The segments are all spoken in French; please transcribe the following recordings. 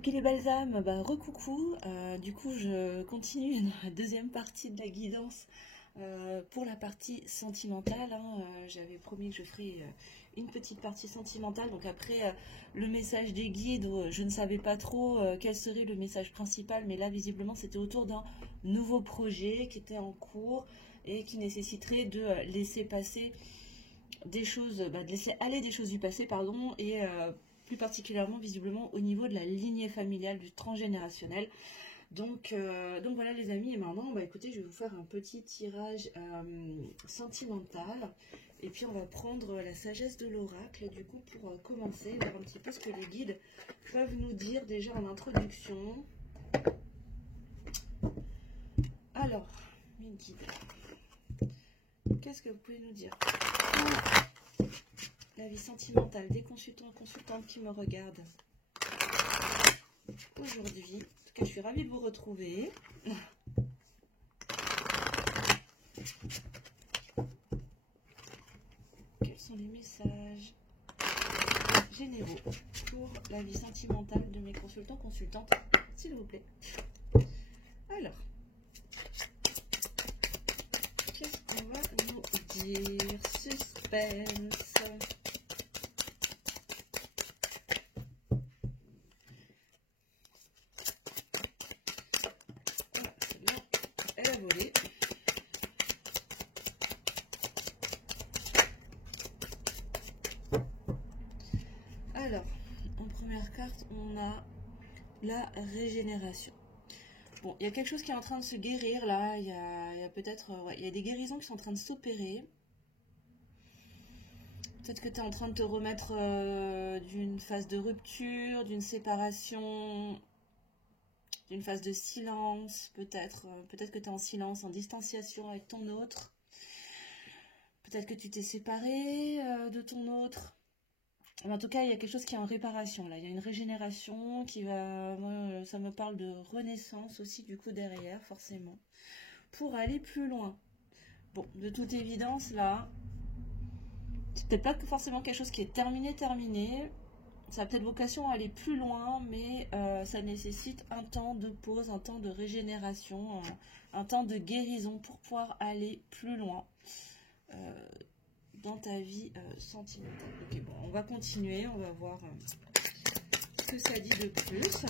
Ok les balsams, bah recoucou, du coup je continue dans la deuxième partie de la guidance pour la partie sentimentale, hein. J'avais promis que je ferais une petite partie sentimentale, donc après le message des guides, je ne savais pas trop quel serait le message principal, mais là visiblement c'était autour d'un nouveau projet qui était en cours et qui nécessiterait de laisser passer des choses, de laisser aller des choses du passé, pardon, et plus particulièrement visiblement au niveau de la lignée familiale, du transgénérationnel. Donc voilà les amis, et maintenant écoutez, je vais vous faire un petit tirage sentimental, et puis on va prendre la sagesse de l'oracle du coup pour commencer, voir un petit peu ce que les guides peuvent nous dire déjà en introduction. Alors, mes guides, qu'est-ce que vous pouvez nous dire? La vie sentimentale des consultants et consultantes qui me regardent aujourd'hui. En tout cas, je suis ravie de vous retrouver. Quels sont les messages généraux pour la vie sentimentale de mes consultants consultantes, s'il vous plaît? Alors, qu'est-ce qu'on va nous dire? Suspense. Alors, en première carte, on a la régénération. Bon, il y a quelque chose qui est en train de se guérir là. Il y a peut-être, il y a des guérisons qui sont en train de s'opérer. Peut-être que tu es en train de te remettre d'une phase de rupture, d'une séparation, d'une phase de silence. Peut-être que tu es en silence, en distanciation avec ton autre. Peut-être que tu t'es séparé de ton autre. En tout cas, il y a quelque chose qui est en réparation là. Il y a une régénération qui va. Moi, ça me parle de renaissance aussi, du coup, derrière, forcément. Pour aller plus loin. Bon, de toute évidence, là, c'est peut-être pas forcément quelque chose qui est terminé. Ça a peut-être vocation à aller plus loin, mais ça nécessite un temps de pause, un temps de régénération, un temps de guérison pour pouvoir aller plus loin. Dans ta vie sentimentale. Ok, bon, on va continuer, on va voir ce que ça dit de plus.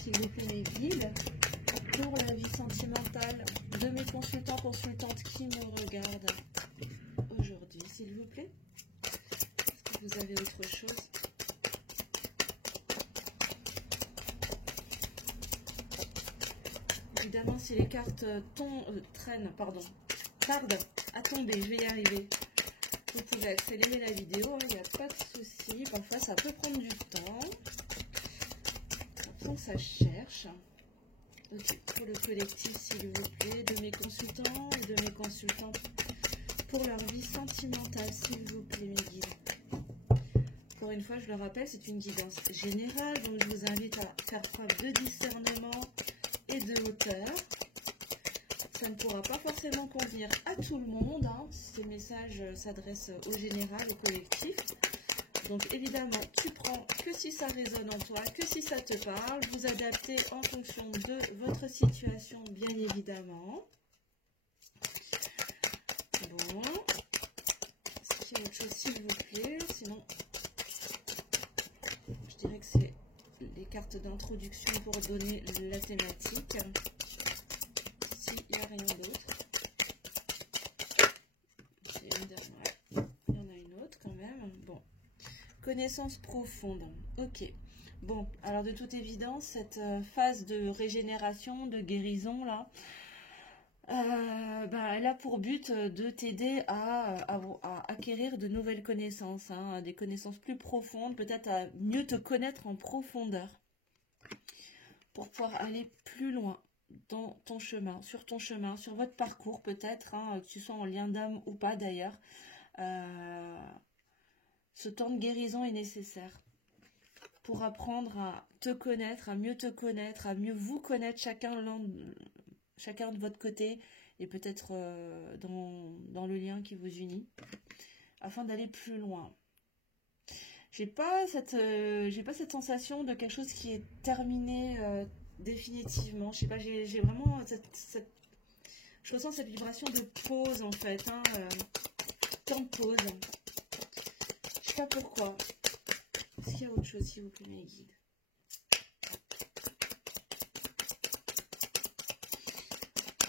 S'il vous plaît, mes guides, pour la vie sentimentale de mes consultants, consultantes qui me regardent aujourd'hui, s'il vous plaît. Est-ce que vous avez autre chose? Évidemment, si les cartes tardent à tomber, je vais y arriver. Vous pouvez accélérer la vidéo, il n'y a pas de souci. Parfois, ça peut prendre du temps. Donc, ça cherche. Ok, pour le collectif, s'il vous plaît, de mes consultants et de mes consultantes, pour leur vie sentimentale, s'il vous plaît, mes guides. Encore une fois, je le rappelle, c'est une guidance générale, donc je vous invite à faire preuve de discernement et de hauteur. Ça ne pourra pas forcément convenir à tout le monde, hein. Ces messages s'adressent au général, au collectif. Donc évidemment, tu prends que si ça résonne en toi, que si ça te parle. Vous adaptez en fonction de votre situation, bien évidemment. Bon. Est-ce qu'il y a autre chose, s'il vous plaît? Sinon, je dirais que c'est les cartes d'introduction pour donner la thématique. Il n'y a rien d'autre. Il y en a une autre quand même. Bon. Connaissance profonde. Ok. Bon, alors de toute évidence, cette phase de régénération, de guérison, là, elle a pour but de t'aider à acquérir de nouvelles connaissances, hein, des connaissances plus profondes, peut-être à mieux te connaître en profondeur, pour pouvoir aller plus loin dans ton chemin, sur votre parcours peut-être, hein, que tu sois en lien d'âme ou pas d'ailleurs. Ce temps de guérison est nécessaire pour apprendre à te connaître, à mieux te connaître, à mieux vous connaître chacun de votre côté et peut-être dans le lien qui vous unit, afin d'aller plus loin. j'ai pas cette sensation de quelque chose qui est terminé définitivement. Je sais pas, j'ai vraiment je ressens cette vibration de pause en fait, hein, temps de pause. Je sais pas pourquoi. Est-ce qu'il y a autre chose, s'il vous plaît, mes guides?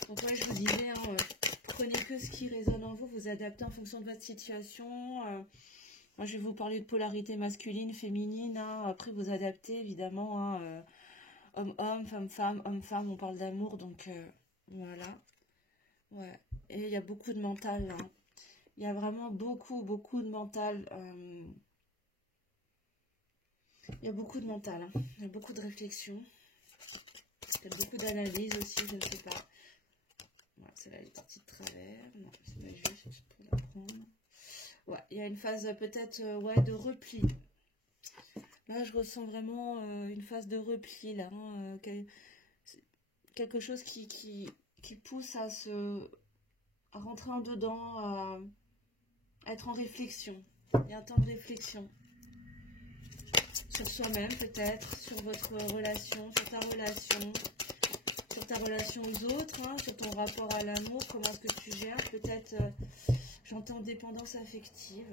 Donc ouais, je vous disais, hein, prenez que ce qui résonne en vous, vous adaptez en fonction de votre situation. Moi, je vais vous parler de polarité masculine, féminine. Hein. Après, vous adaptez, évidemment. Hein, homme-homme, femme-femme, homme-femme, on parle d'amour. Donc, voilà. Ouais. Et il y a beaucoup de mental, là. Il y a vraiment beaucoup de mental. Il y a beaucoup de mental. Hein. Il y a beaucoup de réflexion. Peut-être beaucoup d'analyse aussi, je ne sais pas. Voilà, celle-là est partie de travers. Non, c'est pas juste, je peux la prendre. Ouais, il y a une phase peut-être ouais, de repli. Là, je ressens vraiment une phase de repli, là. Hein, quelque chose qui pousse à rentrer en dedans, à être en réflexion. Il y a un temps de réflexion. Sur soi-même, peut-être, sur votre relation, sur ta relation aux autres, hein, sur ton rapport à l'amour, comment est-ce que tu gères, peut-être, j'entends dépendance affective.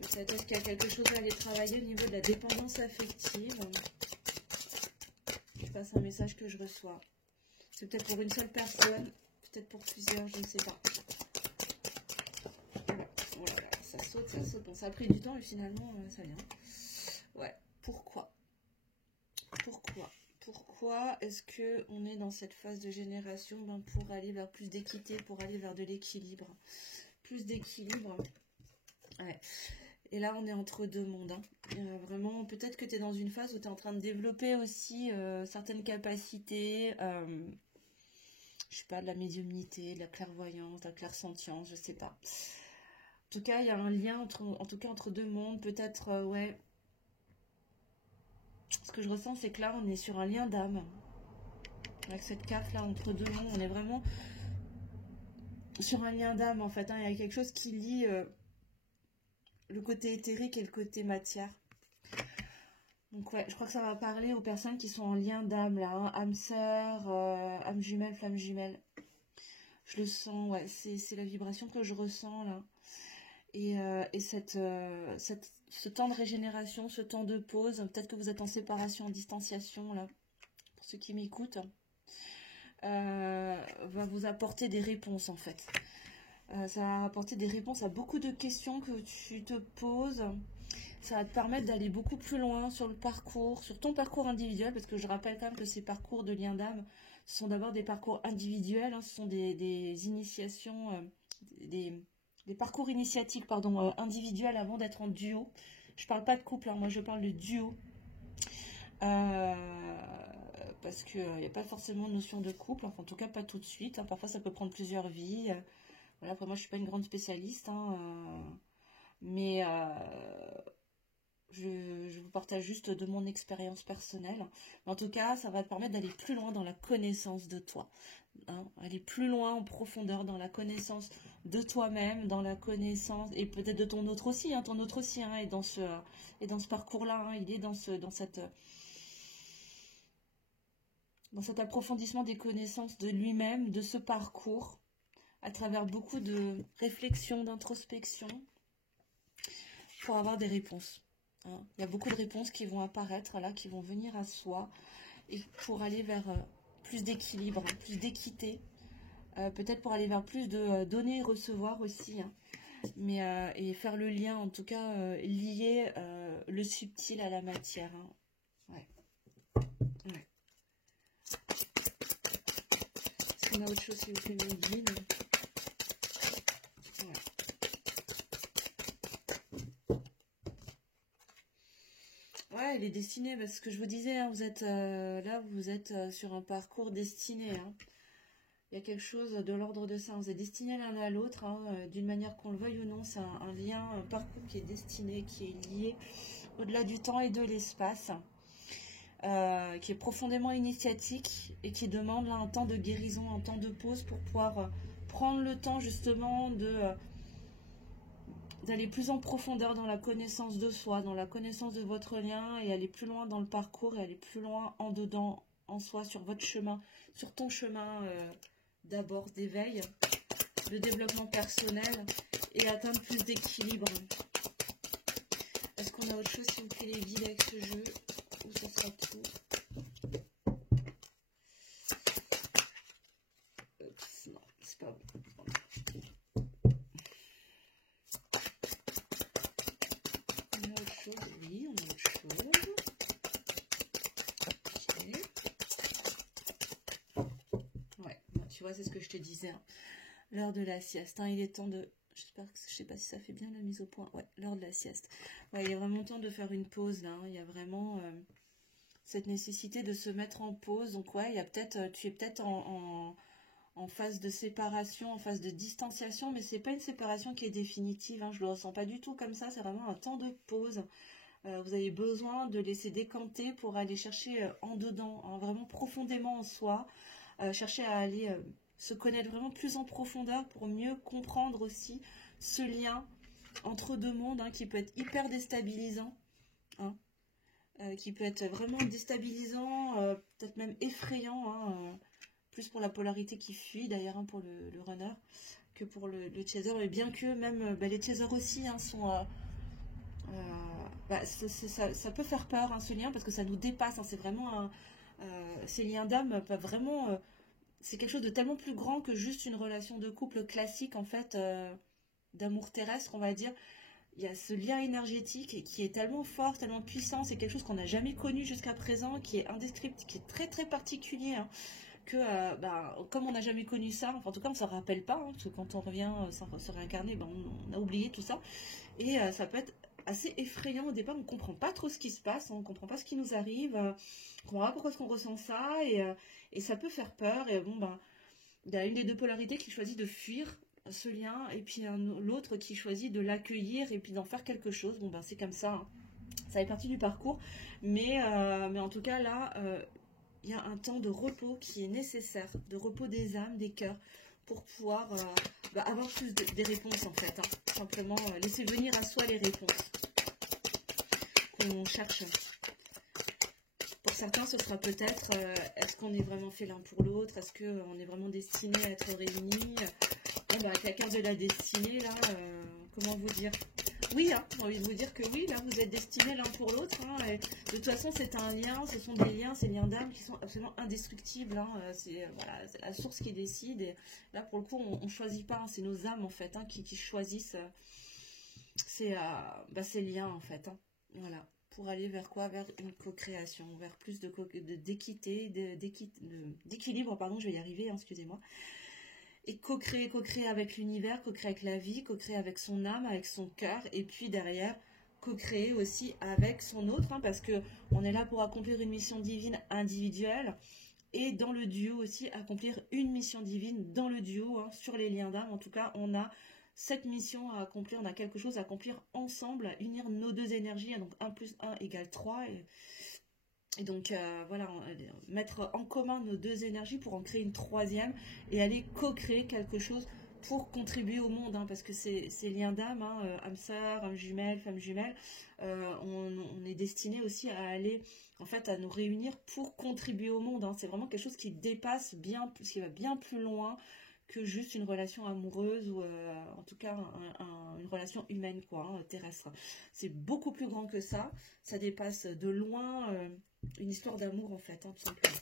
Peut-être est-ce qu'il y a quelque chose à aller travailler au niveau de la dépendance affective. Je passe un message que je reçois. C'est peut-être pour une seule personne, peut-être pour plusieurs, je ne sais pas. Voilà, ça saute. Bon, ça a pris du temps et finalement, ça vient. Ouais, pourquoi est-ce qu'on est dans cette phase de génération pour aller vers plus d'équité, pour aller vers de l'équilibre. Plus d'équilibre. Ouais. Et là, on est entre deux mondes. Hein. Vraiment, peut-être que tu es dans une phase où tu es en train de développer aussi certaines capacités. Je sais pas, de la médiumnité, de la clairvoyance, de la clairsentience, je sais pas. En tout cas, il y a un lien entre deux mondes. Peut-être, ouais. Ce que je ressens, c'est que là, on est sur un lien d'âme. Avec cette carte là, entre deux mondes, on est vraiment sur un lien d'âme en fait. Hein. Il y a quelque chose qui lie le côté éthérique et le côté matière. Donc ouais, je crois que ça va parler aux personnes qui sont en lien d'âme là. Hein. Âme sœur, âme jumelle, flamme jumelle. Je le sens, ouais. C'est la vibration que je ressens là. Et ce temps de régénération, ce temps de pause, peut-être que vous êtes en séparation, en distanciation là, pour ceux qui m'écoutent, va vous apporter des réponses en fait. Ça va apporter des réponses à beaucoup de questions que tu te poses. Ça va te permettre d'aller beaucoup plus loin sur le parcours, sur ton parcours individuel, parce que je rappelle quand même que ces parcours de lien d'âme, ce sont d'abord des parcours individuels, hein, ce sont des initiations, des parcours initiatiques pardon, individuels avant d'être en duo. Je parle pas de couple, hein, moi je parle de duo. Parce qu'il n'y a pas forcément de notion de couple, enfin, en tout cas pas tout de suite. Hein, parfois ça peut prendre plusieurs vies. Voilà, pour moi je suis pas une grande spécialiste, hein, mais je vous partage juste de mon expérience personnelle. En tout cas, ça va te permettre d'aller plus loin dans la connaissance de toi. Hein, aller plus loin en profondeur dans la connaissance de toi-même, dans la connaissance, et peut-être de ton autre aussi, hein, hein, et dans ce parcours-là, hein, il est dans cet approfondissement des connaissances de lui-même, de ce parcours, à travers beaucoup de réflexion, d'introspection, pour avoir des réponses. Hein. Il y a beaucoup de réponses qui vont apparaître, là, qui vont venir à soi, et pour aller vers plus d'équilibre, plus d'équité, peut-être pour aller vers plus de donner et recevoir aussi, hein. Mais, et faire le lien, en tout cas, lier le subtil à la matière. Hein. Ouais. Ouais. Est-ce qu'on a autre chose si vous pouvez me guide? Ouais, il est destiné, parce que je vous disais, hein, vous êtes là, vous êtes sur un parcours destiné. Hein. Il y a quelque chose de l'ordre de ça. Vous êtes destinés l'un à l'autre, hein, d'une manière qu'on le veuille ou non. C'est un lien, un parcours qui est destiné, qui est lié au-delà du temps et de l'espace, qui est profondément initiatique et qui demande là un temps de guérison, un temps de pause pour pouvoir prendre le temps justement d'aller plus en profondeur dans la connaissance de soi, dans la connaissance de votre lien, et aller plus loin dans le parcours, et aller plus loin en dedans, en soi, sur votre chemin, sur ton chemin d'abord d'éveil, de développement personnel, et atteindre plus d'équilibre. Est-ce qu'on a autre chose, s'il vous plaît, les guides, avec ce jeu, ou ça sera tout? Oups, non, c'est pas bon. On a autre chose? Oui, on a autre chose. Ok. Ouais, bon, tu vois, c'est ce que je te disais. Hein. L'heure de la sieste. Hein, il est temps de... J'espère que... Je sais pas si ça fait bien la mise au point. Ouais, l'heure de la sieste. Ouais, il est vraiment temps de faire une pause, là. Hein. Il y a vraiment cette nécessité de se mettre en pause. Donc, ouais, il y a peut-être... tu es peut-être en phase de séparation, en phase de distanciation, mais c'est pas une séparation qui est définitive, hein, je le ressens pas du tout comme ça, c'est vraiment un temps de pause. Vous avez besoin de laisser décanter pour aller chercher en dedans, hein, vraiment profondément en soi, chercher à aller se connaître vraiment plus en profondeur pour mieux comprendre aussi ce lien entre deux mondes, hein, qui peut être hyper déstabilisant, hein, qui peut être vraiment déstabilisant, peut-être même effrayant, hein, plus pour la polarité qui fuit d'ailleurs, hein, pour le runner que pour le chaser, et bien que même les chasers aussi, hein, sont ça peut faire peur, hein, ce lien, parce que ça nous dépasse, hein, c'est vraiment ces liens d'âme peuvent vraiment c'est quelque chose de tellement plus grand que juste une relation de couple classique, en fait, d'amour terrestre, on va dire. Il y a ce lien énergétique qui est tellement fort, tellement puissant, c'est quelque chose qu'on n'a jamais connu jusqu'à présent, qui est indescriptible, qui est très très particulier, hein, que comme on n'a jamais connu ça, enfin, en tout cas on ne s'en rappelle pas, hein, parce que quand on revient se réincarner, on a oublié tout ça, et ça peut être assez effrayant au départ, on ne comprend pas trop ce qui se passe, on ne comprend pas ce qui nous arrive, on ne comprend pas pourquoi est-ce qu'on ressent ça, et ça peut faire peur, et il y a une des deux polarités qui choisit de fuir ce lien, et puis l'autre qui choisit de l'accueillir et puis d'en faire quelque chose. C'est comme ça, hein. Ça fait partie du parcours, mais en tout cas là, il y a un temps de repos qui est nécessaire, de repos des âmes, des cœurs, pour pouvoir avoir plus des réponses, en fait, hein. Simplement laisser venir à soi les réponses qu'on cherche. Pour certains, ce sera peut-être est-ce qu'on est vraiment fait l'un pour l'autre, est-ce qu'on est vraiment destiné à être réunis. Avec la carte de la destinée, là, comment vous dire? Oui, hein, j'ai envie de vous dire que oui, là, vous êtes destinés l'un pour l'autre. Hein, de toute façon, c'est un lien, ce sont des liens, ces liens d'âme qui sont absolument indestructibles. Hein, c'est la source qui décide. Et là, pour le coup, on ne choisit pas, hein, c'est nos âmes, en fait, hein, qui choisissent ces liens, en fait. Hein, voilà. Pour aller vers quoi? Vers une co-création, vers plus d'équité, d'équilibre, pardon, je vais y arriver, hein, excusez-moi. Et co-créer avec l'univers, co-créer avec la vie, co-créer avec son âme, avec son cœur, et puis derrière, co-créer aussi avec son autre, hein, parce que on est là pour accomplir une mission divine individuelle, et dans le duo aussi, accomplir une mission divine dans le duo, hein, sur les liens d'âme. En tout cas, on a cette mission à accomplir, on a quelque chose à accomplir ensemble, à unir nos deux énergies, donc 1 + 1 = 3, et donc voilà, mettre en commun nos deux énergies pour en créer une troisième et aller co-créer quelque chose pour contribuer au monde, hein, parce que ces liens d'âme, hein, âme sœur, âme jumelle, femme jumelle, on est destiné aussi à aller, en fait, à nous réunir pour contribuer au monde, hein. C'est vraiment quelque chose qui dépasse qui va bien plus loin que juste une relation amoureuse ou en tout cas une relation humaine, quoi, hein, terrestre. C'est beaucoup plus grand que ça. Ça dépasse de loin une histoire d'amour, en fait, hein, tout simplement.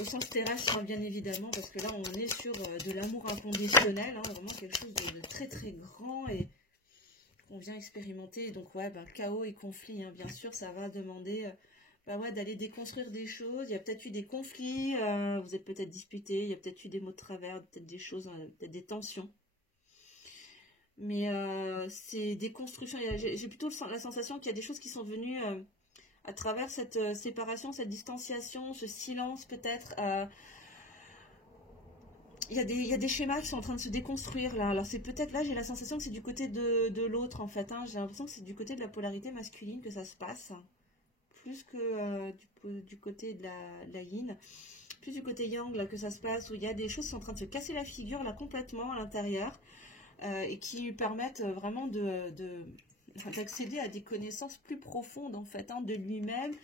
Au sens terrestre, hein, bien évidemment, parce que là on est sur de l'amour inconditionnel, hein, vraiment quelque chose de très très grand et qu'on vient expérimenter. Donc ouais, chaos et conflit, hein, bien sûr, ça va demander d'aller déconstruire des choses. Il y a peut-être eu des conflits, vous êtes peut-être disputés, il y a peut-être eu des mots de travers, peut-être des choses, peut-être des tensions. Mais c'est des constructions. J'ai plutôt la sensation qu'il y a des choses qui sont venues à travers cette séparation, cette distanciation, ce silence peut-être. Il y a des schémas qui sont en train de se déconstruire là. Alors c'est peut-être là, j'ai la sensation que c'est du côté de l'autre, en fait, hein. J'ai l'impression que c'est du côté de la polarité masculine que ça se passe, plus que du côté de la yin, plus du côté yang là que ça se passe, où il y a des choses qui sont en train de se casser la figure là complètement à l'intérieur. et qui lui permettent vraiment d'accéder à des connaissances plus profondes en fait, hein, de lui-même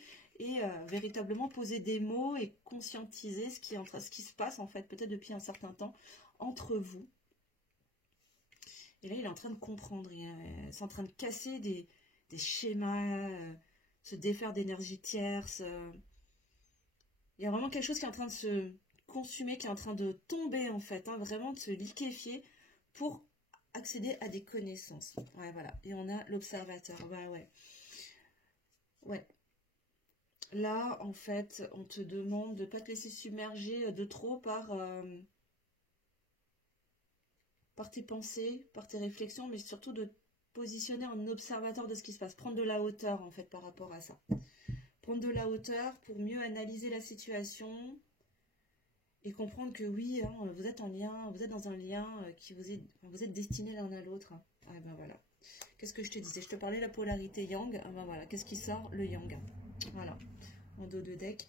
et véritablement poser des mots et conscientiser ce qui se passe en fait peut-être depuis un certain temps entre vous. Et là il est en train de comprendre, c'est en train de casser des schémas, se défaire d'énergie tierce. Il y a vraiment quelque chose qui est en train de se consumer, qui est en train de tomber en fait, hein, vraiment de se liquéfier pour accéder à des connaissances. Ouais, voilà. Et on a l'observateur. Bah ouais. Ouais. Là, en fait, on te demande de ne pas te laisser submerger de trop par tes pensées, par tes réflexions, mais surtout de te positionner en observateur de ce qui se passe. Prendre de la hauteur, en fait, par rapport à ça. Prendre de la hauteur pour mieux analyser la situation et comprendre que oui, hein, vous êtes en lien, vous êtes dans un lien vous êtes destinés l'un à l'autre. Ah ben voilà. Qu'est-ce que je te disais? Je te parlais de la polarité yang. Ah ben voilà. Qu'est-ce qui sort? Le yang. Voilà. En dos de deck.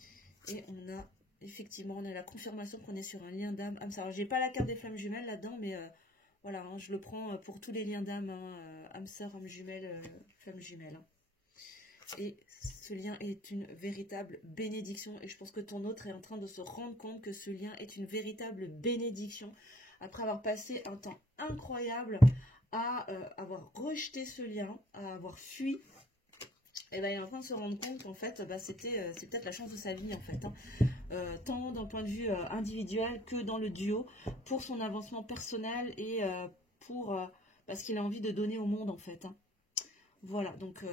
Et on a, effectivement, on a la confirmation qu'on est sur un lien d'âme. Alors, j'ai pas la carte des flammes jumelles là-dedans, mais voilà, hein, je le prends pour tous les liens d'âme. Hein, âme sœur, âme jumelle, flamme jumelle. Hein. Et ce lien est une véritable bénédiction. Et je pense que ton autre est en train de se rendre compte que ce lien est une véritable bénédiction. Après avoir passé un temps incroyable à avoir rejeté ce lien, à avoir fui, et ben, il est en train de se rendre compte qu'en fait, c'est peut-être la chance de sa vie en fait. Hein. Tant d'un point de vue individuel que dans le duo, pour son avancement personnel et parce qu'il a envie de donner au monde en fait. Hein. Voilà, donc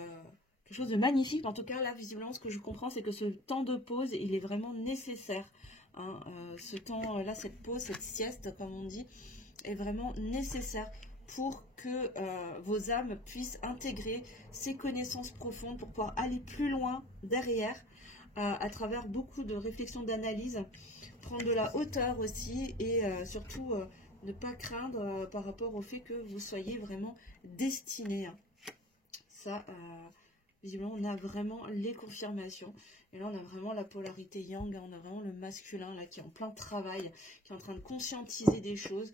quelque chose de magnifique. En tout cas, là, visiblement, ce que je comprends, c'est que ce temps de pause, il est vraiment nécessaire. Hein. Ce temps-là, cette pause, cette sieste, comme on dit, est vraiment nécessaire pour que vos âmes puissent intégrer ces connaissances profondes pour pouvoir aller plus loin derrière, à travers beaucoup de réflexions, d'analyse, prendre de la hauteur aussi et surtout ne pas craindre par rapport au fait que vous soyez vraiment destinés. Hein. Ça, visiblement, on a vraiment les confirmations. Et là, on a vraiment la polarité yang, on a vraiment le masculin là qui est en plein travail, qui est en train de conscientiser des choses.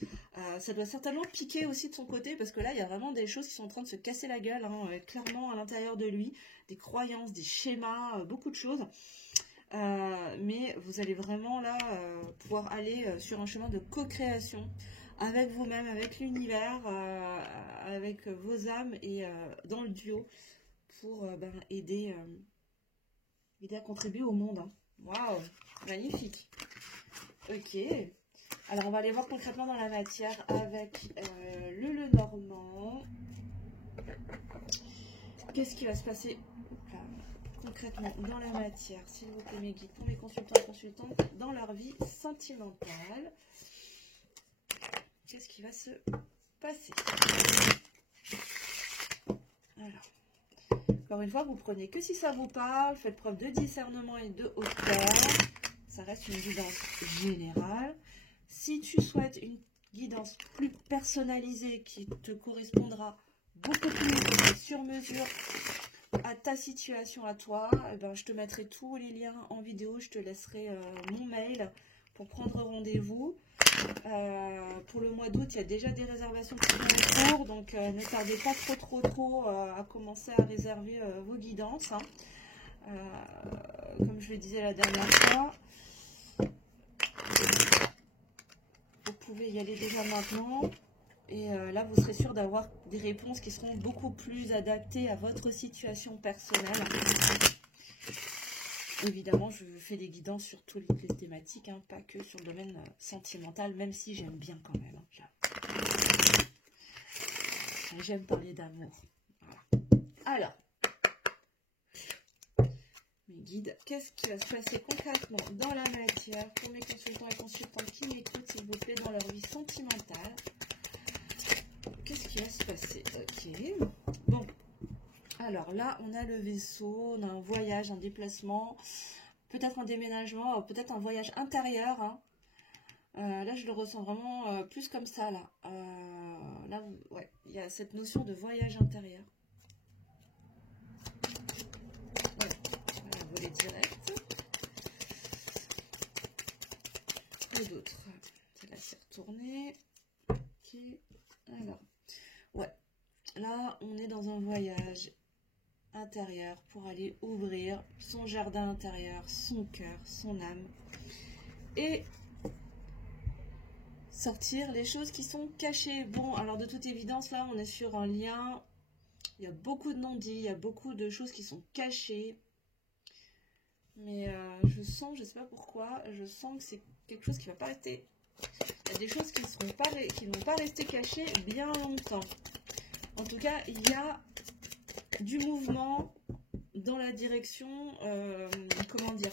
Ça doit certainement piquer aussi de son côté, parce que là, il y a vraiment des choses qui sont en train de se casser la gueule, hein, clairement à l'intérieur de lui, des croyances, des schémas, beaucoup de choses. Mais vous allez vraiment là pouvoir aller sur un chemin de co-création avec vous-même, avec l'univers, avec vos âmes et dans le duo pour aider à contribuer au monde. Hein. Waouh, magnifique. Ok. Alors on va aller voir concrètement dans la matière avec le Lenormand. Qu'est-ce qui va se passer concrètement dans la matière, s'il vous plaît mes guides, pour mes consultants et consultantes dans leur vie sentimentale? Qu'est-ce qui va se passer? Alors, encore une fois, vous prenez que si ça vous parle, faites preuve de discernement et de hauteur. Ça reste une guidance générale. Si tu souhaites une guidance plus personnalisée qui te correspondra beaucoup plus sur mesure à ta situation, à toi, eh ben, je te mettrai tous les liens en vidéo, je te laisserai mon mail pour prendre rendez-vous. Pour le mois d'août, il y a déjà des réservations qui sont en cours, donc ne tardez pas trop à commencer à réserver vos guidances. Hein. Comme je le disais la dernière fois, vous pouvez y aller déjà maintenant. Et là, vous serez sûr d'avoir des réponses qui seront beaucoup plus adaptées à votre situation personnelle. Évidemment, je fais des guidances sur toutes les thématiques, hein, pas que sur le domaine sentimental, même si j'aime bien quand même. Hein, j'aime parler d'amour. Voilà. Alors, mes guides, qu'est-ce qui va se passer concrètement dans la matière pour mes consultants et consultantes qui m'écoutent, s'il vous plaît, dans leur vie sentimentale? Qu'est-ce qui va se passer? Ok. Bon. Alors là, on a le vaisseau, on a un voyage, un déplacement, peut-être un déménagement, peut-être un voyage intérieur. Hein. Là, je le ressens vraiment plus comme ça. Là, ouais, il y a cette notion de voyage intérieur. Voilà, volet direct. Et d'autres. Là, c'est retourné. Ok. Alors, là, on est dans un voyage intérieur pour aller ouvrir son jardin intérieur, son cœur, son âme et sortir les choses qui sont cachées. Bon, alors de toute évidence, là, on est sur un lien. Il y a beaucoup de non-dits, il y a beaucoup de choses qui sont cachées. Mais je sens, je ne sais pas pourquoi, je sens que c'est quelque chose qui ne va pas rester. Il y a des choses qui ne vont pas rester cachées bien longtemps. En tout cas, il y a du mouvement dans la direction, comment dire,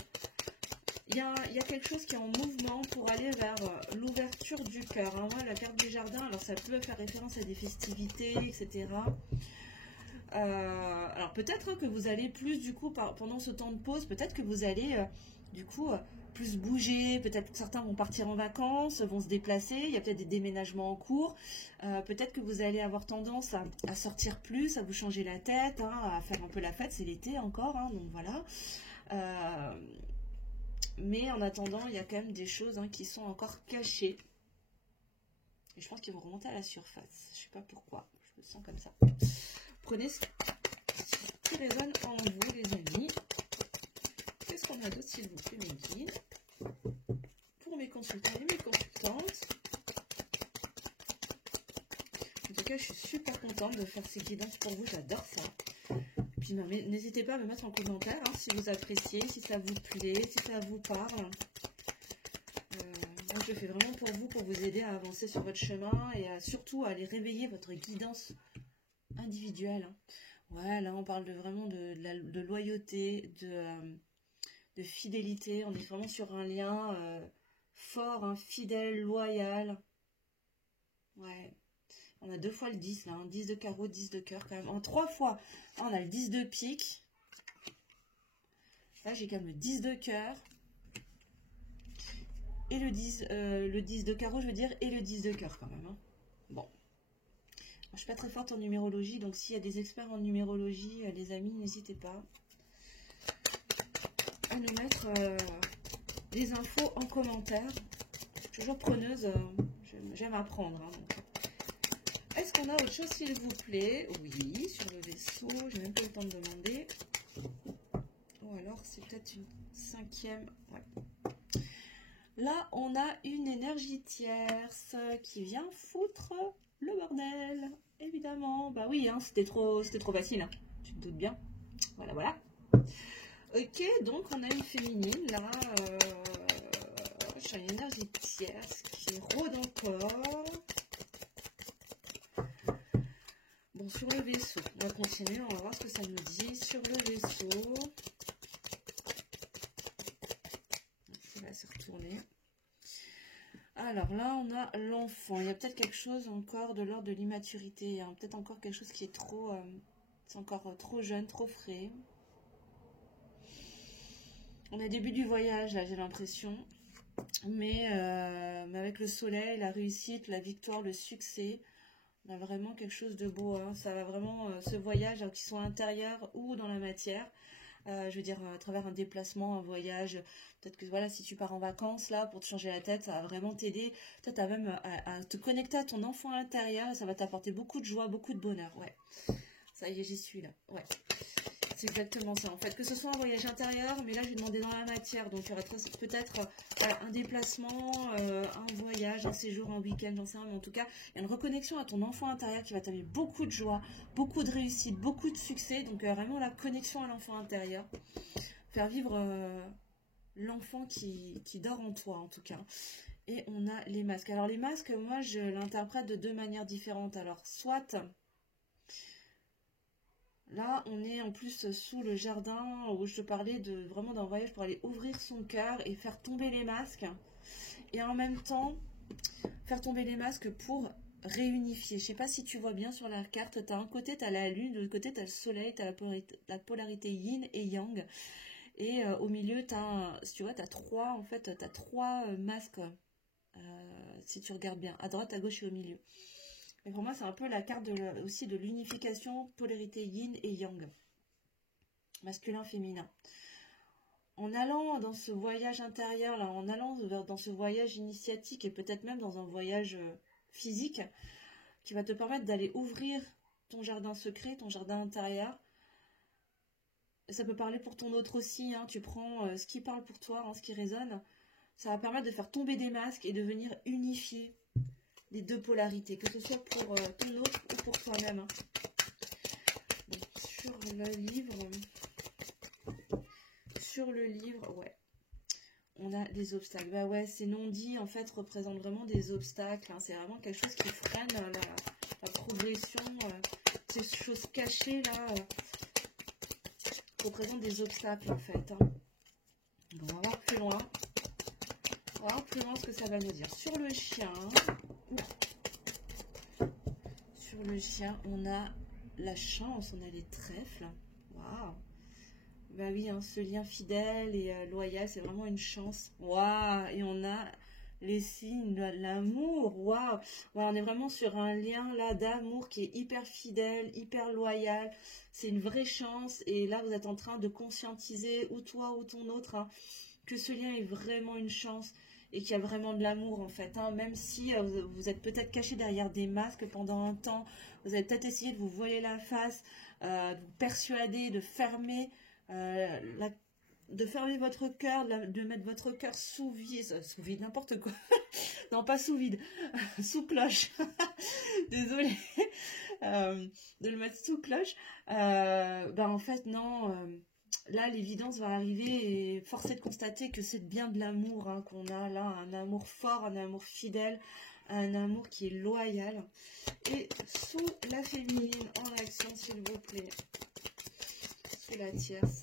il y a quelque chose qui est en mouvement pour aller vers l'ouverture du cœur. Hein. Moi, la carte du jardin, alors ça peut faire référence à des festivités, etc. Alors peut-être que vous allez plus, du coup, pendant ce temps de pause, peut-être que vous allez, du coup, plus bouger, peut-être que certains vont partir en vacances, vont se déplacer, il y a peut-être des déménagements en cours, peut-être que vous allez avoir tendance à sortir plus, à vous changer la tête, hein, à faire un peu la fête, c'est l'été encore, hein, donc voilà. Mais en attendant, il y a quand même des choses hein, qui sont encore cachées. Et je pense qu'ils vont remonter à la surface. Je ne sais pas pourquoi, je me sens comme ça. Prenez ce qui résonne en vous, les amis. Qu'est-ce qu'on a d'autre, s'il vous plaît, mes guides? Pour mes consultants et mes consultantes. En tout cas, je suis super contente de faire ces guidances pour vous. J'adore ça. Et puis, n'hésitez pas à me mettre en commentaire hein, si vous appréciez, si ça vous plaît, si ça vous parle. Moi, je le fais vraiment pour vous, pour vous aider à avancer sur votre chemin et surtout à aller réveiller votre guidance individuelle. Hein. Ouais, là, on parle vraiment de loyauté, de fidélité. On est vraiment sur un lien fort, hein, fidèle, loyal. Ouais. On a 2 fois le 10, là. Hein, 10 de carreau, 10 de cœur, quand même. En 3 fois, on a le 10 de pique. Là, j'ai quand même le 10 de cœur. Et le 10 de carreau, je veux dire, et le 10 de cœur, quand même. Hein. Bon. Je suis pas très forte en numérologie, donc s'il y a des experts en numérologie, les amis, n'hésitez pas à nous mettre des infos en commentaire. Je suis toujours preneuse, j'aime apprendre. Hein, est-ce qu'on a autre chose, s'il vous plaît? Oui, sur le vaisseau, j'ai même pas eu le temps de demander. Ou alors, c'est peut-être une 5e. Ouais. Là, on a une énergie tierce qui vient foutre le bordel. Évidemment, bah oui, hein, c'était trop facile, hein. Tu te doutes bien. Voilà, voilà. Ok, donc on a une féminine, là, j'ai une énergie tierce qui rôde encore. Bon, sur le vaisseau, on va continuer, on va voir ce que ça nous dit sur le vaisseau. Ça va se retourner. Alors là, on a l'enfant. Il y a peut-être quelque chose encore de l'ordre de l'immaturité. Il y a peut-être encore quelque chose qui est trop... c'est encore trop jeune, trop frais. On est au début du voyage, là, j'ai l'impression. Mais avec le soleil, la réussite, la victoire, le succès, on a vraiment quelque chose de beau. Hein. Ça va vraiment, ce voyage, alors qu'il soit à l'intérieur ou dans la matière, je veux dire, à travers un déplacement, un voyage, peut-être que voilà, si tu pars en vacances, là, pour te changer la tête, ça va vraiment t'aider, peut-être à même à te connecter à ton enfant à l'intérieur, et ça va t'apporter beaucoup de joie, beaucoup de bonheur, ouais. Ça y est, j'y suis, là, ouais. C'est exactement ça, en fait, que ce soit un voyage intérieur, mais là, j'ai demandé dans la matière, donc il y aurait peut-être voilà, un déplacement, un voyage, un séjour, un week-end, j'en sais rien, mais en tout cas, il y a une reconnexion à ton enfant intérieur qui va t'amener beaucoup de joie, beaucoup de réussite, beaucoup de succès, donc vraiment la connexion à l'enfant intérieur, faire vivre l'enfant qui dort en toi, en tout cas. Et on a les masques. Alors les masques, moi, je l'interprète de 2 manières différentes. Alors, soit... Là, on est en plus sous le jardin où je te parlais vraiment d'un voyage pour aller ouvrir son cœur et faire tomber les masques. Et en même temps, faire tomber les masques pour réunifier. Je ne sais pas si tu vois bien sur la carte, tu as un côté, tu as la lune, de l'autre côté, tu as le soleil, tu as la polarité yin et yang. Et au milieu, si tu vois, tu as 3, en fait, tu as 3 masques, si tu regardes bien, à droite, à gauche et au milieu. Et pour moi, c'est un peu la carte aussi de l'unification, polarité yin et yang, masculin-féminin. En allant dans ce voyage intérieur, là, en allant dans ce voyage initiatique et peut-être même dans un voyage physique qui va te permettre d'aller ouvrir ton jardin secret, ton jardin intérieur. Ça peut parler pour ton autre aussi, hein. Tu prends ce qui parle pour toi, hein, ce qui résonne. Ça va permettre de faire tomber des masques et de venir unifier les deux polarités, que ce soit pour ton autre ou pour toi-même, hein. Sur le livre, ouais, on a des obstacles. Bah ouais, ces non-dits, en fait, représentent vraiment des obstacles, hein. C'est vraiment quelque chose qui freine la progression. Ces choses cachées, là, représentent des obstacles, en fait, hein. Bon, on va voir plus loin. On va voir plus loin ce que ça va nous dire. Sur le chien, on a la chance, on a les trèfles. Waouh! Bah oui, hein, ce lien fidèle et loyal, c'est vraiment une chance. Waouh! Et on a les signes de l'amour. Waouh! Voilà, on est vraiment sur un lien là d'amour qui est hyper fidèle, hyper loyal. C'est une vraie chance. Et là, vous êtes en train de conscientiser, ou toi ou ton autre, hein, que ce lien est vraiment une chance. Et qu'il y a vraiment de l'amour en fait, hein. Même si vous êtes peut-être caché derrière des masques pendant un temps, vous avez peut-être essayé de vous voiler la face, de vous persuader, de fermer, votre cœur, de mettre votre cœur sous vide, n'importe quoi, non pas sous vide, sous cloche, désolée, de le mettre sous cloche, ben en fait non. Là, l'évidence va arriver et force est de constater que c'est bien de l'amour, hein, qu'on a là, un amour fort, un amour fidèle, un amour qui est loyal. Et sous la féminine en action, s'il vous plaît, sous la tierce,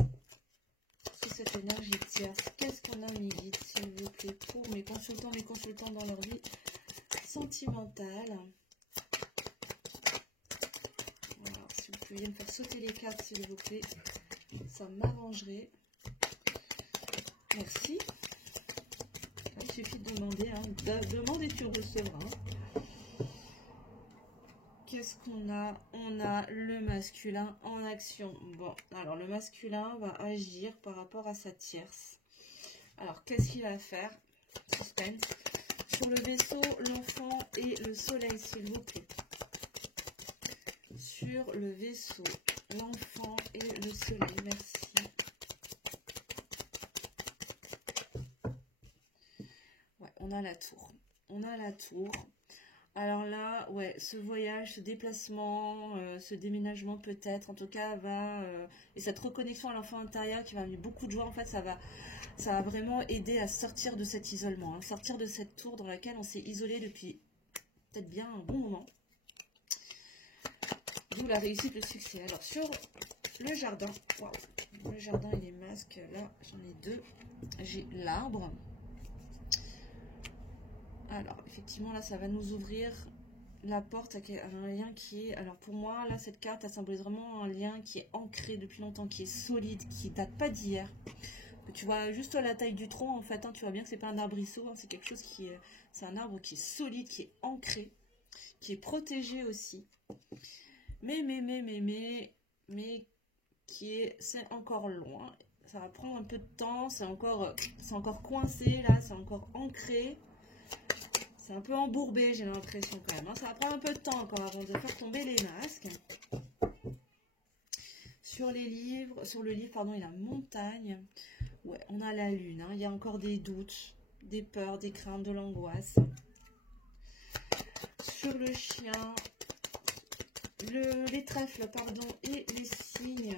sous cette énergie tierce, qu'est-ce qu'on a, mes guides, s'il vous plaît, pour mes consultants dans leur vie sentimentale. Voilà, si vous pouviez me faire sauter les cartes, s'il vous plaît. Ça m'arrangerait. Merci. Il suffit de demander. Hein. Demande et tu recevras. Qu'est-ce qu'on a? On a le masculin en action. Bon, alors le masculin va agir par rapport à sa tierce. Alors, qu'est-ce qu'il va faire? Suspense. Sur le vaisseau, l'enfant et le soleil, s'il vous plaît. Sur le vaisseau, l'enfant et le soleil, merci. Ouais, on a la tour. On a la tour. Alors là, ouais, ce voyage, ce déplacement, ce déménagement peut-être, en tout cas, et cette reconnexion à l'enfant intérieur qui va amener beaucoup de joie, en fait, ça va vraiment aider à sortir de cet isolement, hein, sortir de cette tour dans laquelle on s'est isolé depuis peut-être bien un bon moment. D'où la réussite, le succès. Alors, sur le jardin, waouh, le jardin et les masques, là, j'en ai deux. J'ai l'arbre. Alors, effectivement, là, ça va nous ouvrir la porte à un lien qui est... Alors, pour moi, là, cette carte, elle symbolise vraiment un lien qui est ancré depuis longtemps, qui est solide, qui date pas d'hier. Tu vois juste la taille du tronc, en fait, hein, tu vois bien que c'est pas un arbrisseau, hein, c'est quelque chose qui est... C'est un arbre qui est solide, qui est ancré, qui est protégé aussi. Mais c'est encore loin. Ça va prendre un peu de temps, c'est encore coincé là, c'est encore ancré. C'est un peu embourbé, j'ai l'impression quand même, hein. Ça va prendre un peu de temps encore avant de faire tomber les masques. Sur le livre, pardon, il y a la montagne. Ouais, on a la lune, hein. Il y a encore des doutes, des peurs, des craintes, de l'angoisse. Sur le chien, les trèfles, pardon, et les signes.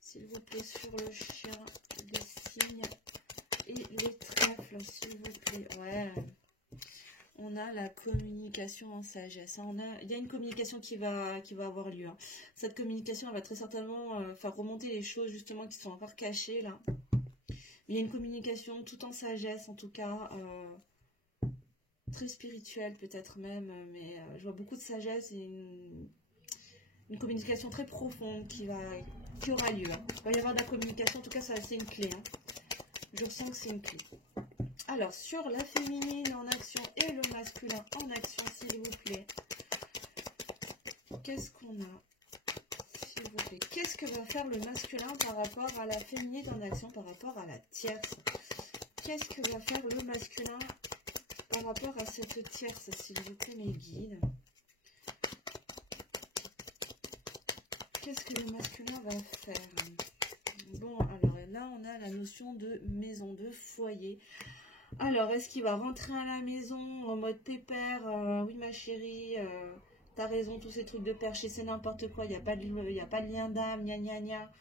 S'il vous plaît, sur le chien, les signes et les trèfles, s'il vous plaît. Ouais. On a la communication en sagesse. Hein. Il y a une communication qui va avoir lieu. Hein. Cette communication, elle va très certainement faire remonter les choses justement qui sont encore cachées là. Mais il y a une communication tout en sagesse, en tout cas. Très spirituelle peut-être même, mais je vois beaucoup de sagesse et une communication très profonde qui aura lieu. Hein. Il va y avoir de la communication, en tout cas ça c'est une clé. Hein. Je ressens que c'est une clé. Alors sur la féminine en action et le masculin en action, s'il vous plaît. Qu'est-ce qu'on a? S'il vous plaît. Qu'est-ce que va faire le masculin par rapport à la féminine en action, par rapport à la tierce? Qu'est-ce que va faire le masculin par rapport à cette tierce, s'il vous plaît, mes guides? qu'est-ce que le masculin va faire? Bon, alors là, on a la notion de maison, de foyer. Alors, est-ce qu'il va rentrer à la maison en mode pépère? Oui, ma chérie, t'as raison, tous ces trucs de perché, c'est n'importe quoi. Il n'y a pas de lien d'âme, gna gna gna.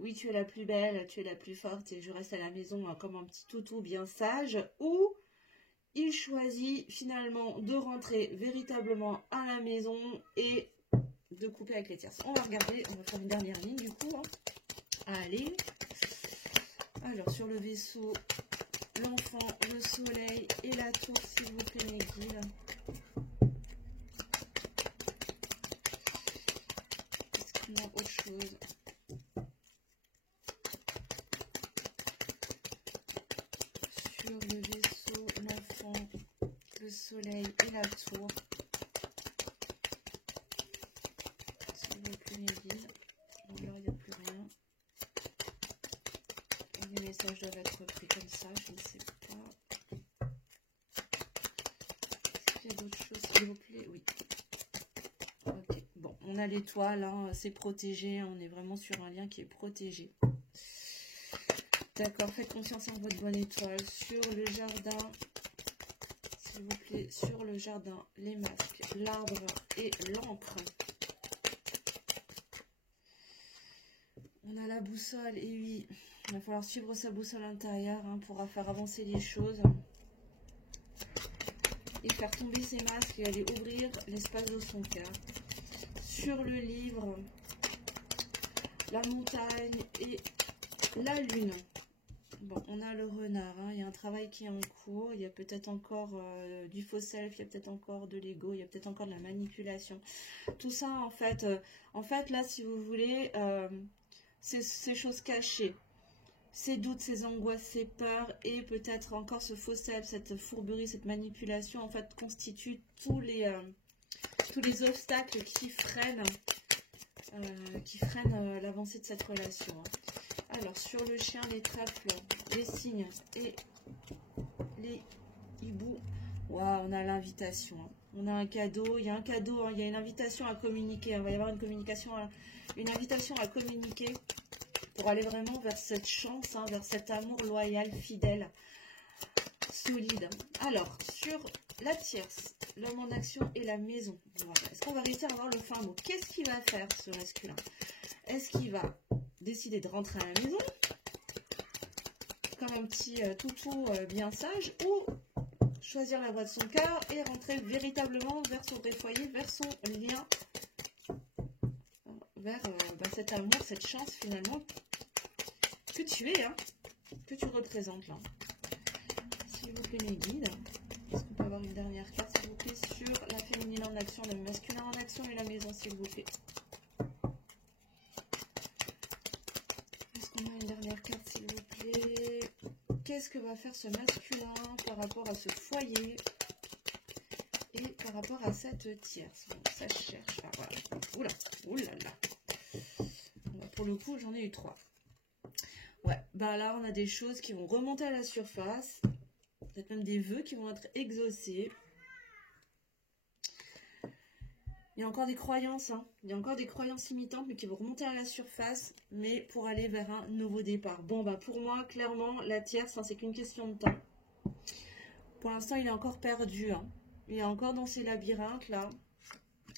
Oui, tu es la plus belle, tu es la plus forte et je reste à la maison comme un petit toutou bien sage. Ou il choisit finalement de rentrer véritablement à la maison et de couper avec les tierces. On va regarder, on va faire une dernière ligne du coup. Hein. Allez. Alors, sur le vaisseau, l'enfant, le soleil et la tour, s'il vous plaît, mes guides. Est-ce qu'il y a autre chose? Sur le vaisseau, l'enfant, le soleil et la tour. S'il vous plaît, mes guides. Alors, il n'y a plus rien. Les messages doivent être pris comme ça, je ne sais pas. Est-ce qu'il y a d'autres choses, s'il vous plaît? Oui. Ok, bon, on a l'étoile, hein, c'est protégé, on est vraiment sur un lien qui est protégé. D'accord, faites confiance en votre bonne étoile. Sur le jardin, s'il vous plaît, sur le jardin, les masques, l'arbre et l'encre. On a la boussole, et oui, il va falloir suivre sa boussole intérieure hein, pour faire avancer les choses. Et faire tomber ses masques et aller ouvrir l'espace de son cœur. Sur le livre, la montagne et la lune. Bon, on a le renard, hein. Il y a un travail qui est en cours, il y a peut-être encore du faux self, il y a peut-être encore de l'ego, il y a peut-être encore de la manipulation. Tout ça, en fait, là, si vous voulez, ces choses cachées, ces doutes, ces angoisses, ces peurs et peut-être encore ce faux self, cette fourberie, cette manipulation, en fait, constituent tous les obstacles qui freinent l'avancée de cette relation. Hein. Alors, sur le chien, les trèfles, les cygnes et les hiboux, waouh, on a l'invitation. Hein. On a un cadeau, il y a un cadeau, hein, il y a une invitation à communiquer. Il va y avoir une invitation à communiquer pour aller vraiment vers cette chance, hein, vers cet amour loyal, fidèle, solide. Alors, sur la tierce, l'homme en action et la maison. Voilà. Est-ce qu'on va réussir à avoir le fin mot? Qu'est-ce qu'il va faire, ce masculin? Est-ce qu'il va décider de rentrer à la maison comme un petit toutou bien sage ou choisir la voie de son cœur et rentrer véritablement vers son vrai foyer, vers son lien, vers cet amour, cette chance finalement que tu es, hein, que tu représentes là. S'il vous plaît mes guides, est-ce qu'on peut avoir une dernière carte s'il vous plaît sur la féminine en action, le masculin en action et la maison s'il vous plaît. Est-ce qu'on a une dernière carte s'il vous plaît? Qu'est-ce que va faire ce masculin par rapport à ce foyer et par rapport à cette tierce? Bon, ça cherche. Ah, voilà. Oulala. Pour le coup, j'en ai eu 3. Ouais, bah là, on a des choses qui vont remonter à la surface. Peut-être même des vœux qui vont être exaucés. Il y a encore des croyances, hein. Il y a encore des croyances limitantes, mais qui vont remonter à la surface, mais pour aller vers un nouveau départ. Bon, bah pour moi, clairement, la tierce, hein, c'est qu'une question de temps. Pour l'instant, il est encore perdu, hein. Il est encore dans ces labyrinthes, là.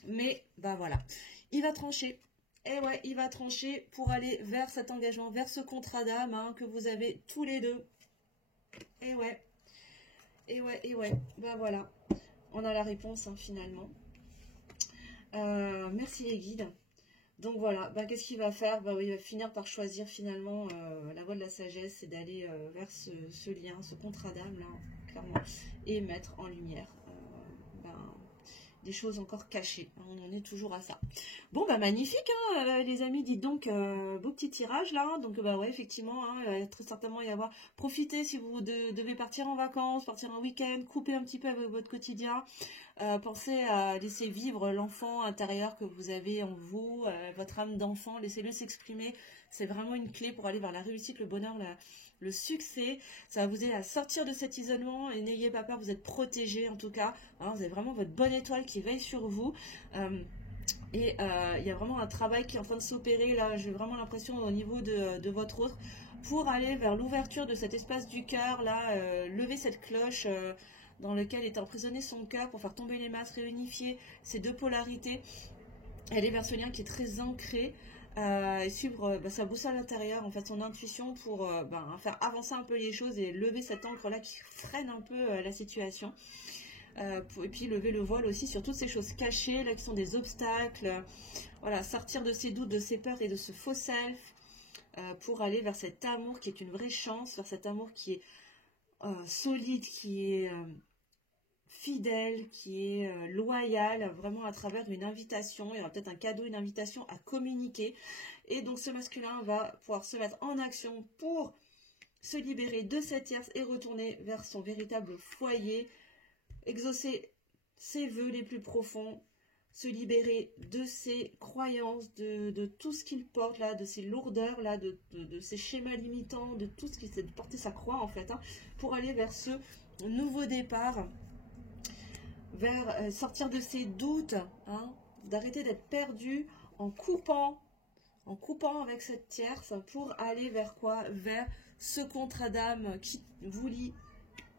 Mais, bah voilà. Il va trancher. Et ouais, il va trancher pour aller vers cet engagement, vers ce contrat d'âme hein, que vous avez tous les deux. Et ouais. Bah voilà. On a la réponse, hein, finalement. Merci les guides. Donc voilà, bah, qu'est-ce qu'il va faire? Bah, oui, il va finir par choisir finalement la voie de la sagesse et d'aller vers ce lien, ce contrat d'âme là, clairement, et mettre en lumière des choses encore cachées. On en est toujours à ça. Bon bah magnifique hein, les amis, dites donc beau petit tirage là. Donc bah ouais effectivement, hein, il va très certainement y avoir. Profitez si vous devez partir en vacances, partir en week-end, couper un petit peu avec votre quotidien. Pensez à laisser vivre l'enfant intérieur que vous avez en vous, votre âme d'enfant, laissez-le s'exprimer. C'est vraiment une clé pour aller vers la réussite, le bonheur, le succès. Ça va vous aider à sortir de cet isolement et n'ayez pas peur, vous êtes protégés en tout cas. Alors, vous avez vraiment votre bonne étoile qui veille sur vous. Et il y a vraiment un travail qui est en train de s'opérer là, j'ai vraiment l'impression au niveau de votre autre, pour aller vers l'ouverture de cet espace du cœur là, lever cette cloche dans lequel est emprisonné son cœur pour faire tomber les masques, réunifier ces deux polarités, aller vers ce lien qui est très ancré, et suivre sa boussole intérieure, en fait son intuition pour faire avancer un peu les choses et lever cette encre là qui freine un peu la situation. Et puis lever le voile aussi sur toutes ces choses cachées là qui sont des obstacles, voilà, sortir de ses doutes, de ses peurs et de ce faux self, pour aller vers cet amour qui est une vraie chance, vers cet amour qui est solide, qui est fidèle, qui est loyal, vraiment à travers une invitation. Il y aura peut-être un cadeau, une invitation à communiquer, et donc ce masculin va pouvoir se mettre en action pour se libérer de cette tierce et retourner vers son véritable foyer, exaucer ses vœux les plus profonds, se libérer de ses croyances, de tout ce qu'il porte là, de ses lourdeurs là, de ses schémas limitants, de tout ce qui c'est de porter sa croix en fait, hein, pour aller vers ce nouveau départ, vers sortir de ses doutes, hein, d'arrêter d'être perdu en coupant avec cette tierce, pour aller vers quoi? Vers ce contrat d'âme qui vous lie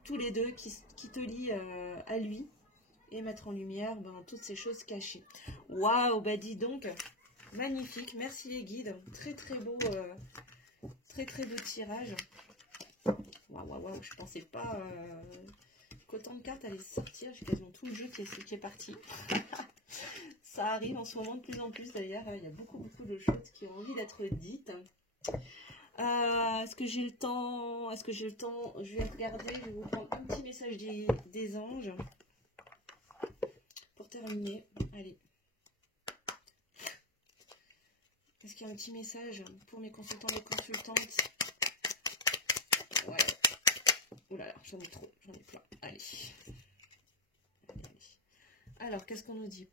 tous les deux, qui te lie à lui, et mettre en lumière toutes ces choses cachées. Waouh, bah dis donc, magnifique, merci les guides, très beau tirage. Waouh, je pensais pas qu'autant de cartes allaient sortir, j'ai quasiment tout le jeu qui est parti. Ça arrive en ce moment de plus en plus d'ailleurs, il y a beaucoup de choses qui ont envie d'être dites. Est-ce que j'ai le temps? Je vais regarder, je vais vous prendre un petit message des anges pour terminer. Allez. Est-ce qu'il y a un petit message pour mes consultants et consultantes? Ouais. Oh là là, j'en ai trop, j'en ai plein. Allez. Alors, qu'est-ce qu'on nous dit?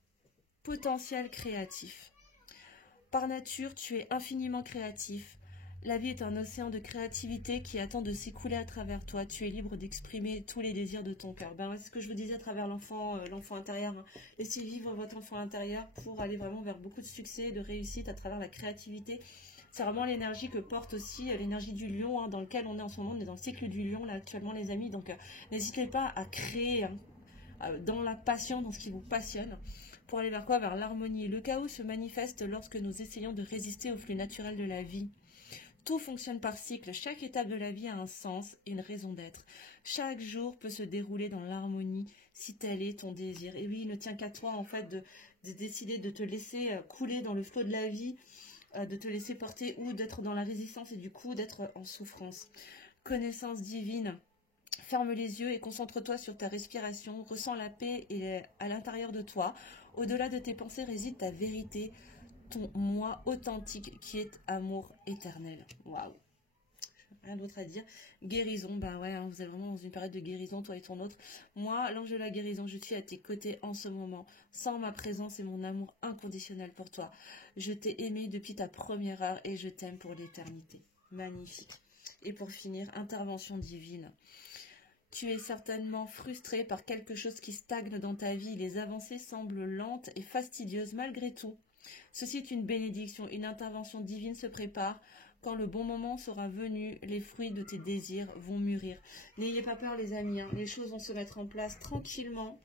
Potentiel créatif. Par nature, tu es infiniment créatif. La vie est un océan de créativité qui attend de s'écouler à travers toi. Tu es libre d'exprimer tous les désirs de ton cœur. C'est ce que je vous disais à travers l'enfant intérieur. Hein. Laissez vivre votre enfant intérieur pour aller vraiment vers beaucoup de succès, de réussite à travers la créativité. C'est vraiment l'énergie que porte aussi l'énergie du lion, hein, dans lequel on est en ce moment. On est dans le cycle du lion là actuellement les amis. Donc n'hésitez pas à créer, hein, dans la passion, dans ce qui vous passionne. Pour aller vers quoi? Vers l'harmonie. Le chaos se manifeste lorsque nous essayons de résister au flux naturel de la vie. Tout fonctionne par cycle, chaque étape de la vie a un sens et une raison d'être. Chaque jour peut se dérouler dans l'harmonie si tel est ton désir. Et oui, il ne tient qu'à toi en fait de décider de te laisser couler dans le flot de la vie, de te laisser porter ou d'être dans la résistance et du coup d'être en souffrance. Connaissance divine. Ferme les yeux et concentre-toi sur ta respiration. Ressens la paix et à l'intérieur de toi. Au-delà de tes pensées réside ta vérité, ton moi authentique qui est amour éternel. Waouh, rien d'autre à dire. Guérison, ouais, hein, vous êtes vraiment dans une période de guérison, toi et ton autre. Moi, l'ange de la guérison, je suis à tes côtés en ce moment, sans ma présence et mon amour inconditionnel pour toi. Je t'ai aimé depuis ta première heure et je t'aime pour l'éternité. Magnifique. Et pour finir, intervention divine. Tu es certainement frustré par quelque chose qui stagne dans ta vie. Les avancées semblent lentes et fastidieuses malgré tout. Ceci est une bénédiction, une intervention divine se prépare. Quand le bon moment sera venu, les fruits de tes désirs vont mûrir. N'ayez pas peur les amis, hein. Les choses vont se mettre en place tranquillement.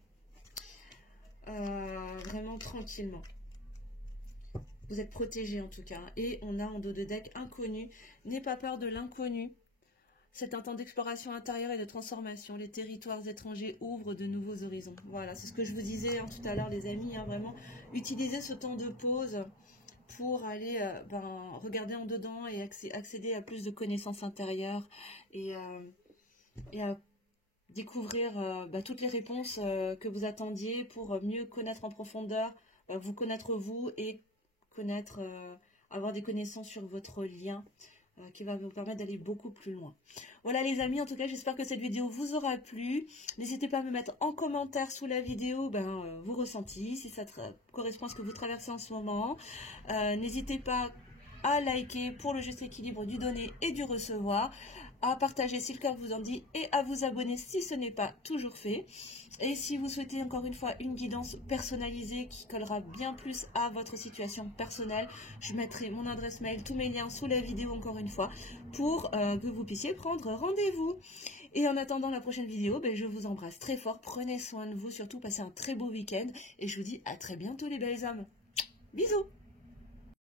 Vraiment tranquillement. Vous êtes protégés en tout cas. Et on a en dos de deck inconnu. N'aie pas peur de l'inconnu. C'est un temps d'exploration intérieure et de transformation. Les territoires étrangers ouvrent de nouveaux horizons. Voilà, c'est ce que je vous disais hein, tout à l'heure les amis. Hein, vraiment, utilisez ce temps de pause pour aller regarder en dedans et accéder à plus de connaissances intérieures et à découvrir toutes les réponses que vous attendiez pour mieux connaître en profondeur, vous connaître vous et connaître, avoir des connaissances sur votre lien. Qui va vous permettre d'aller beaucoup plus loin. Voilà les amis, en tout cas j'espère que cette vidéo vous aura plu. N'hésitez pas à me mettre en commentaire sous la vidéo vos ressentis, si ça correspond à ce que vous traversez en ce moment. N'hésitez pas à liker pour le juste équilibre du donner et du recevoir. à partager si le cœur vous en dit et à vous abonner si ce n'est pas toujours fait. Et si vous souhaitez encore une fois une guidance personnalisée qui collera bien plus à votre situation personnelle, je mettrai mon adresse mail, tous mes liens sous la vidéo encore une fois pour que vous puissiez prendre rendez-vous. Et en attendant la prochaine vidéo, je vous embrasse très fort, prenez soin de vous, surtout passez un très beau week-end et je vous dis à très bientôt les belles âmes. Bisous!